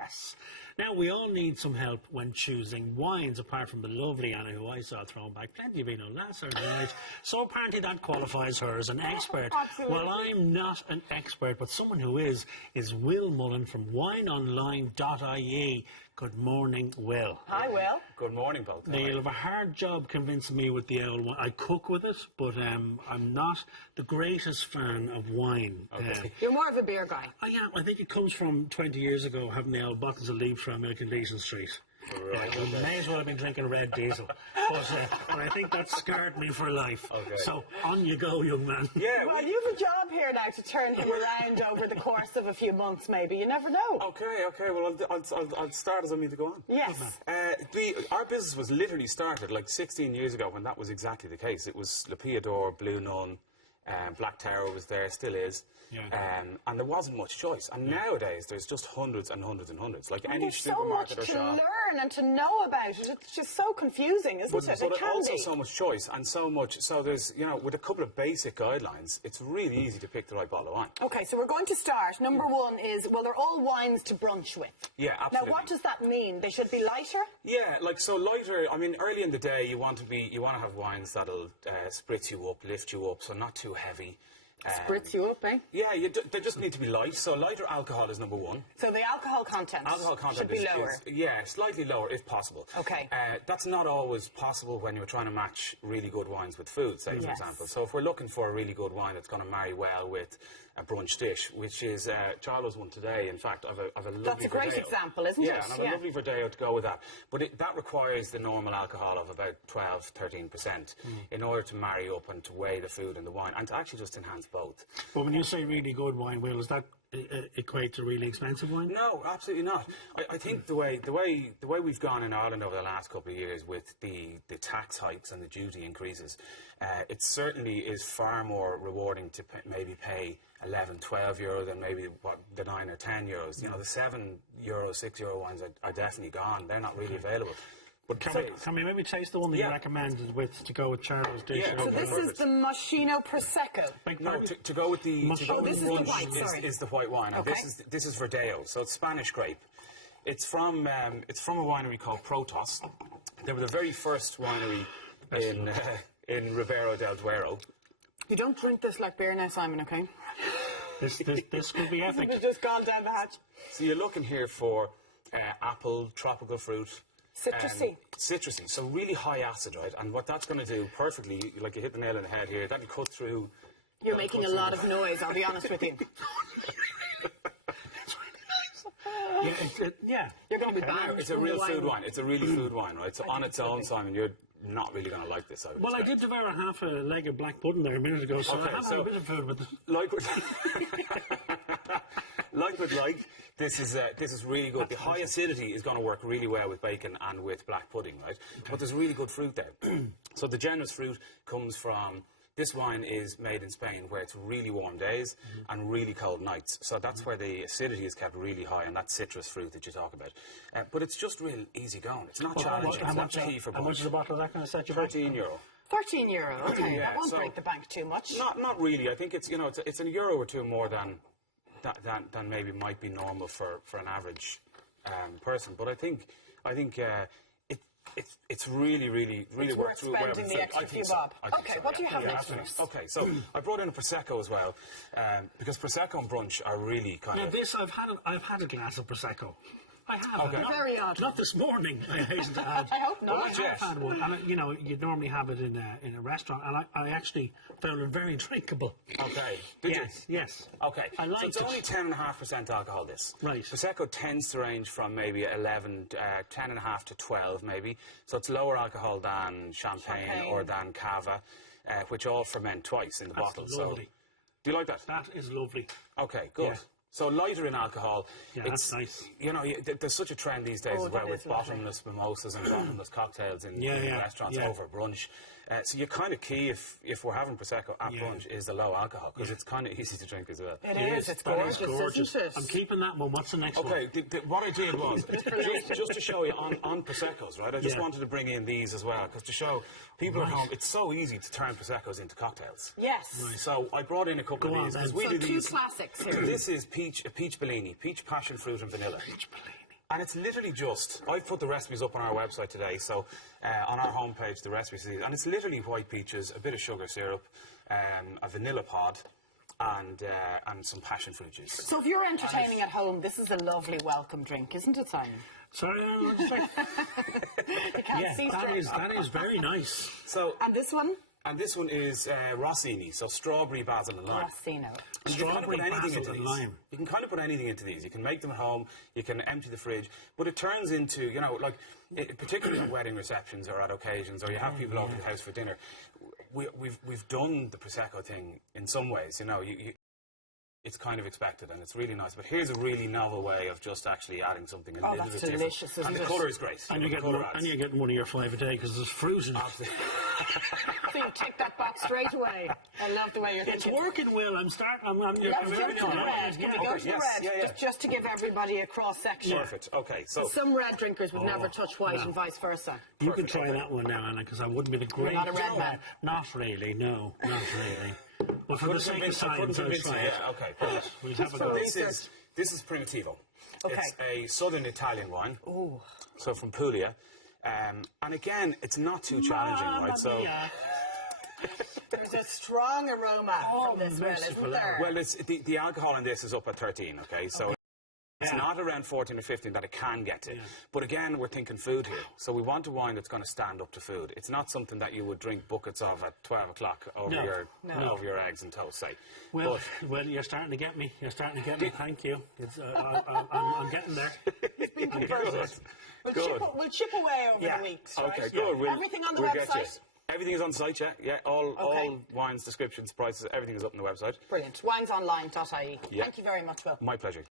yes. Now, we all need some help when choosing wines, apart from the lovely Anna, who I saw throwing back plenty of vino last Saturday night. So apparently that qualifies her as an expert. Absolutely. Well, I'm not an expert, but someone who is Will Mullen from WineOnline.ie. Good morning, Will. Hi, Will. Good morning, both. Now, you'll have a hard job convincing me with the old wine. I cook with it, but I'm not the greatest fan of wine. Okay. You're more of a beer guy. I am. I think it comes from 20 years ago, having the old bottles of Leaf from Milk and Leeson Street. Right, We may as well have been drinking red diesel. But I think that scarred me for life. Okay. So, on you go, young man. Yeah. Well, you have a job here now to turn him around over the course of a few months, maybe. You never know. Okay. Well, I'll start as I mean to go on. Yes. Our business was literally started like 16 years ago when that was exactly the case. It was Le Piador, Blue Nun, Black Tower was there, still is. Yeah. And there wasn't much choice. And nowadays, there's just hundreds and hundreds and hundreds. Like any There's so much supermarket or to shop. learn and to know about it. It's just so confusing, isn't it? But It can also be. so much choice and so much. So there's, with a couple of basic guidelines, it's really easy to pick the right bottle of wine. Okay, so we're going to start. Number one is, well, they're all wines to brunch with. Yeah, absolutely. Now, what does that mean? They should be lighter? Yeah, so lighter. I mean, early in the day, you want to have wines that'll spritz you up, lift you up, so not too heavy. Spritz you up, eh? Yeah, they just need to be light. So lighter alcohol is number one. So the alcohol content, should be lower. Slightly lower if possible. Okay. That's not always possible when you're trying to match really good wines with food, say, for Yes. example. So if we're looking for a really good wine that's going to marry well with a brunch dish, which is Charlo's one today. In fact, I've a lovely That's a great Verdeo. example, isn't it? Yeah, and I've a lovely Verdeo to go with that. But that requires the normal alcohol of about 12, 13% in order to marry up and to weigh the food and the wine and to actually just enhance both. But when you say really good wine, Will, does that equate to really expensive wine? No, absolutely not. I think the way we've gone in Ireland over the last couple of years with the tax hikes and the duty increases, it certainly is far more rewarding to maybe pay 11, 12 euro than maybe the 9 or 10 euros. The €7, €6 wines are definitely gone. They're not really available. But Can we maybe taste the one that you recommended to go with Charles dish? Yeah, So this is the Maschio Prosecco. No, to go with the This is the white, sorry. is the white wine. And Okay. this is Verdejo, so it's Spanish grape. It's from a winery called Protos. They were the very first winery in Ribera del Duero. You don't drink this like beer now, Simon, okay? This could be epic. It's just gone down the hatch. So you're looking here for apple, tropical fruit. Citrusy. Citrusy, so really high acid, right? And what that's going to do perfectly, like you hit the nail on the head here, that'll cut through. You're making a lot of noise, I'll be honest with you. Yeah. You're going to be Now, banned. it's a from real the food wine. wine. It's a really food wine, right? So on its own, Simon, you're not really going to like this. I did devour half a leg of black pudding there a minute ago, so Okay, I have had a bit of food with it. This is really good. The high acidity is going to work really well with bacon and with black pudding, right? Okay. But there's really good fruit there. So the generous fruit comes from. This wine is made in Spain where it's really warm days and really cold nights. So that's where the acidity is kept really high, and that citrus fruit that you talk about. But it's just real easy going. It's not challenging. How It's much not key for how much is a bottle of that kind of set you back? €13. €13, okay. Yeah, that won't so- break the bank too much. Not really. I think it's it's a euro or two more than maybe might be normal for an average person. But I think it's really It's worth worth through whatever spending the it's like. extra few bob. I think Okay, so, what do you have yeah, next absolutely. for us? Okay, so I brought in a Prosecco as well, because Prosecco and brunch are really kind Now of... this, I've had a glass of Prosecco. I have. Okay. Very odd. Not this morning, I hasten to add. I hope not. But I have Yes. had one. And, you'd normally have it in a restaurant, and I actually found it very drinkable. Okay. Did you? Yes. Okay. I liked so it's it. only 10.5% alcohol, this. Right. Prosecco tends to range from maybe 10.5 to 12 maybe. So it's lower alcohol than champagne. Or than cava, which all ferment twice in the bottle. lovely. So, do you like that? That is lovely. Okay, good. Yeah. So lighter in alcohol. Yeah, it's, that's nice. There's such a trend these days Oh, as well that with is lovely. bottomless mimosas and bottomless cocktails in Yeah. restaurants over brunch. So you're kind of key if we're having Prosecco at brunch is the low alcohol because it's kind of easy to drink as well. It is. It's gorgeous, isn't it? I'm keeping that one. What's the next one? Okay, what I did was, just to show you on Proseccos, right, I just wanted to bring in these as well, because to show people at home, it's so easy to turn Proseccos into cocktails. Yes. So I brought in a couple Go of on these, because then. we So do two these. classics here. This is peach Bellini, peach passion fruit and vanilla. Peach Bellini. And it's literally just, I've put the recipes up on our website today, so on our homepage, the recipes, and it's literally white peaches, a bit of sugar syrup, a vanilla pod, and some passion fruit juice. So if you're entertaining at home, this is a lovely welcome drink, isn't it, Simon? Sorry, no, sorry. You can't Yeah, see that straight. is very nice. So, And this one? and this one is Rossini, so strawberry, basil, and lime. Rossino. And you can kind of put Strawberry, anything basil, into and these. lime. You can kind of put anything into these. You can make them at home. You can empty the fridge. But it turns into, you know, like, particularly at wedding receptions or at occasions, or you have people over to the house for dinner. We've done the Prosecco thing in some ways. You know, it's kind of expected and it's really nice. But here's a really novel way of just actually adding something a little that's bit different. delicious, isn't And the it? colour is great. And you get one of your 5 a day because there's fruit in it. So you tick that box straight away. I love the way you're It's thinking. working, Will. I'm starting. Let's jump to the red. Can we go to the yes, red? yeah. Just to give everybody a cross-section. Perfect. Okay, so Some red drinkers would never touch white and vice versa. You can try that one now, Anna, because I wouldn't be the great. not a red man. Not really, no, not really. But for the sake of I couldn't science, I'll convince you. try it. Yeah, okay, perfect. We'll have a for go. research. This is Primitivo. Okay. It's a southern Italian wine. Ooh. So from Puglia. And again, it's not too challenging, right? So, There's a strong aroma from this, Will, isn't there? well, it's, the alcohol in this is up at 13, okay? So it's not around 14 or 15 that it can get to. But again, we're thinking food here. So we want a wine that's going to stand up to food. It's not something that you would drink buckets of at 12 o'clock over your eggs and toast, say. Well, you're starting to get me. You're starting to get me. Thank you. It's, I'm getting there. We'll chip away over the weeks, right? Okay, good. Everything on the we'll get you. website? Everything is on the site, yeah. All wines, descriptions, prices, everything is up on the website. Brilliant. WineOnline.ie. Yeah. Thank you very much, Will. My pleasure.